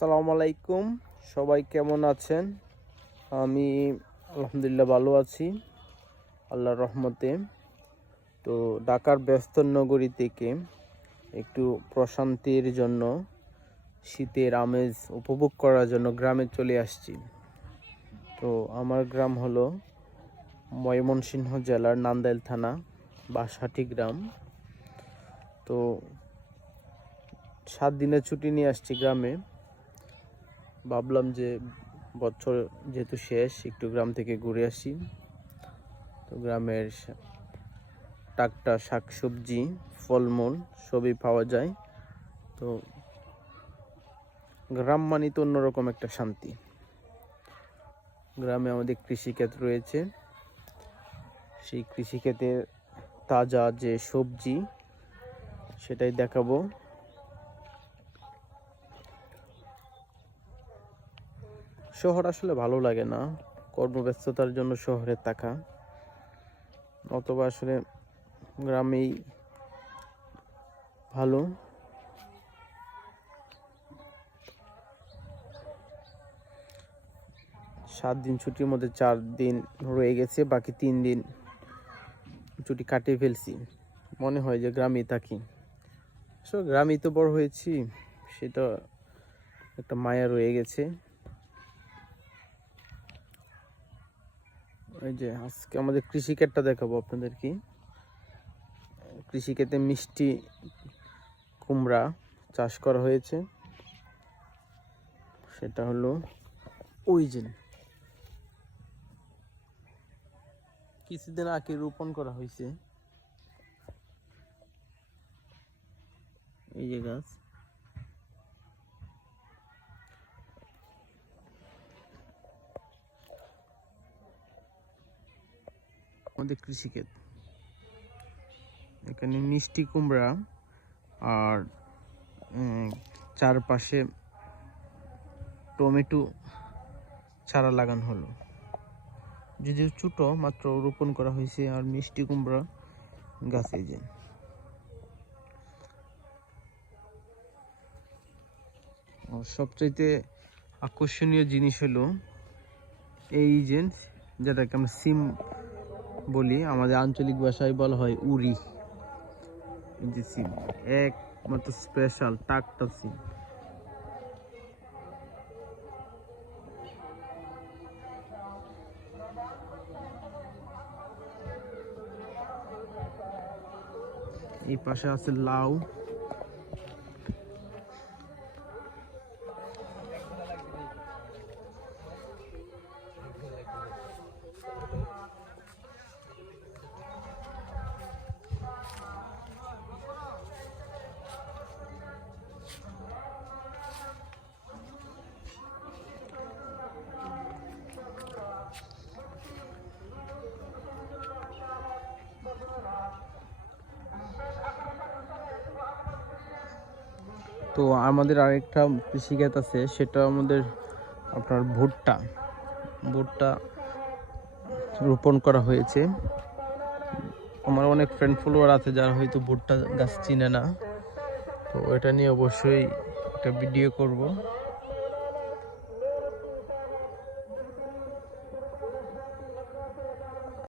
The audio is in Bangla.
আসসালামু আলাইকুম, সবাই কেমন আছেন? আমি আলহামদুলিল্লাহ ভালো আছি আল্লাহর রহমতে। তো ঢাকার ব্যস্ত নগরী থেকে একটু প্রশান্তির জন্য, শীতের আমেজ উপভোগ করার জন্য গ্রামে চলে আসছি। তো আমার গ্রাম হলো ময়মনসিংহ জেলার নান্দাইল থানা বাঁশহাটি গ্রাম। তো 7 দিনের ছুটি নিয়ে আসছি গ্রামে। ভাবলাম যে বছর যেহেতু শেষ, একটু গ্রাম থেকে ঘুরে আসি। তো গ্রামের টাটকা শাকসবজি, ফলমূল সবই পাওয়া যায়। তো গ্রাম মানে তো অন্যরকম একটা শান্তি। গ্রামে আমাদের কৃষিক্ষেত রয়েছে, সেই কৃষিক্ষেতের তাজা যে সবজি সেটাই দেখাবো। শহর আসলে ভালো লাগে না, কর্মব্যস্ততার জন্য শহরে থাকা, অথবা আসলে গ্রামেই ভালো। সাত দিন ছুটির মধ্যে 4 দিন রয়ে গেছে, বাকি 3 দিন ছুটি কাটিয়ে ফেলছি। মনে হয় যে গ্রামেই থাকি। আসলে গ্রামেই তো বড় হয়েছি, সেটা একটা মায়া রয়ে গেছে। এই যে আজকে আমাদের কৃষিক্ষেতটা দেখাবো আপনাদেরকে। কৃষিক্ষেতে মিষ্টি কুমড়া চাষ করা হয়েছে। সেটা হলো ওই যে কিছুদিন আগে রোপণ করা হয়েছে, এই যে গাছ। আমাদের কৃষিক্ষেত, এখানে মিষ্টি কুমড়া আর চারপাশে টমেটো চারা লাগানো হলো, যদিও ছোট, মাত্র রোপণ করা হয়েছে। আর মিষ্টি কুমড়া গাছে যে সবচাইতে আকর্ষণীয় জিনিস হলো এই যে, যেটাকে আমরা সিম বলি, আমাদের আঞ্চলিক ভাষায় বলা হয় উড়ি। এই যে সিম, একমাত্র স্পেশাল টাটকা সিম। এই পাশে আছে লাউ। তো আমাদের আরেকটা কৃষিক্ষেত আছে, সেটা আমাদের আপনার ভুট্টা রোপণ করা হয়েছে। আমার অনেক ফ্রেন্ড ফলোয়ার আছে যারা হয়তো ভুট্টা গাছ চিনে না, তো এটা নিয়ে অবশ্যই একটা ভিডিও করব।